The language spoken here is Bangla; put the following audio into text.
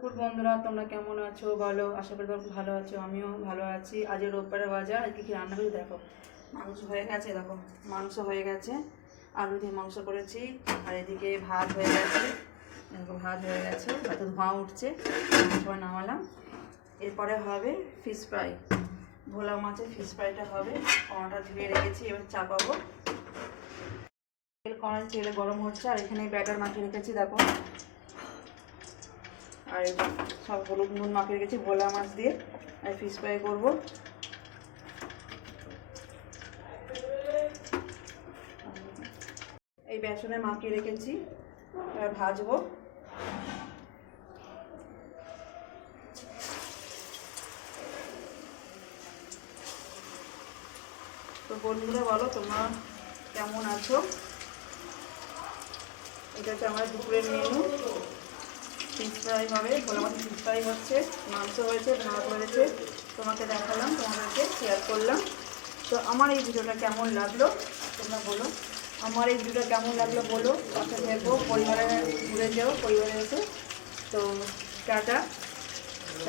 দুপুর বন্ধুরা, তোমরা কেমন আছো? ভালো, আশা করি তোমরা ভালো আছো। আমিও ভালো আছি। আজ রোববারে বাজার, আজকে কি রান্না করেছি দেখো। মাংস হয়ে গেছে, দেখো মাংস হয়ে গেছে, আলু দিয়ে মাংস করেছি। আর এদিকে ভাত হয়ে গেছে, দেখো ভাত হয়ে গেছে, হয়তো ধোঁয়া উঠছে, সবাই নামালাম। এরপরে হবে ফিশ ফ্রাই, ভোলা মাছের ফিশ ফ্রাইটা হবে। কড়াটা ধুয়ে রেখেছি, এবার চাপাবো। তেলে গরম হচ্ছে, আর এখানে ব্যাটার মাখিয়ে রেখেছি দেখো। আর সব হলুদ নুন মাখিয়ে রেখেছি ভোলা মাছ দিয়ে, আর ফিশ ফ্রাই করবো। এই বেসনে মাখিয়ে রেখেছি, এবার ভাজবো। তো বন্ধুরা বলো তোমরা কেমন আছো? এটা হচ্ছে আমার দুপুরের মেনু, ফিশ ফ্রাই হবে, ভোলা মাছের ফিশ ফ্রাই হচ্ছে, মাংস হয়েছে, ভাত হয়েছে, তোমাকে দেখালাম, তোমাদেরকে শেয়ার করলাম। তো আমার এই ভিডিওটা কেমন লাগলো তোমরা বলো, আমার এই ভিডিওটা কেমন লাগলো বলো। পাশে থাকবো, পরিবারে ঘুরে যাও, পরিবারে এসে। তো টাটা।